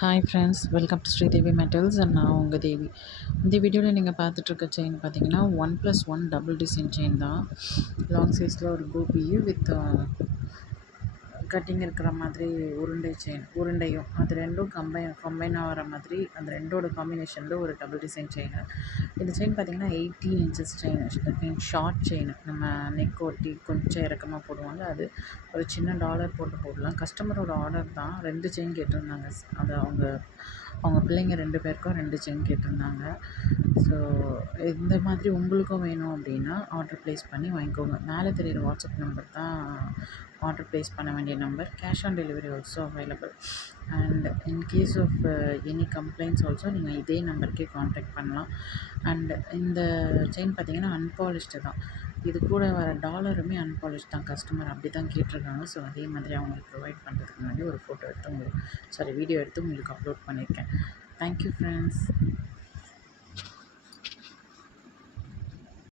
Hi friends, welcome to Sridevi metals and நான் உங்கள் தேவி. இந்த வீடியோவில் நீங்கள் பார்த்துட்ருக்க செயின் பார்த்தீங்கன்னா 1+1 டபுள் டிசைன் செயின் தான். லாங் சைஸில் ஒரு கோபி வித் கட்டிங் இருக்கிற மாதிரி உருண்டை செயின், உருண்டையும் அது ரெண்டும் கம்பைன் ஆகிற மாதிரி அந்த ரெண்டோட காம்பினேஷனில் ஒரு டபுள் டிசைன் செயின். இந்த செயின் பார்த்திங்கன்னா 18 இன்ச்சஸ் செயின், ஷார்ட் செயின். நம்ம நெக் ஒட்டி கொஞ்சம் இறக்கமாக போடுவாங்க, அது ஒரு சின்ன டாலர் போட்டு போடலாம். கஸ்டமரோட ஆர்டர் தான். 2 செயின் கேட்டிருந்தாங்க. அது அவங்க பிள்ளைங்க 2 பேருக்கும் 2 செயின் கேட்டிருந்தாங்க. ஸோ இந்த மாதிரி உங்களுக்கும் வேணும் அப்படின்னா ஆர்டர் ப்ளேஸ் பண்ணி வாங்கிக்கோங்க. மேலே தெரியிற வாட்ஸ்அப் நம்பர் தான் ஆர்டர் ப்ளேஸ் பண்ண வேண்டிய number. Cash on delivery also available. And in case of any complaints also நீங்கள் இதே நம்பருக்கே காண்டாக்ட் பண்ணலாம். அண்ட் இந்த செயின் பார்த்திங்கன்னா அன்பாலிஷ்டு தான். இது கூட வர டாலருமே அன்பாலிஷ்ட் தான். கஸ்டமர் அப்படி தான் கேட்டிருக்காங்க. ஸோ அதே மாதிரி அவங்களுக்கு ப்ரொவைட் பண்ணுறதுக்கு முன்னாடி ஒரு வீடியோ எடுத்து உங்களுக்கு அப்லோட் பண்ணியிருக்கேன். Thank you friends.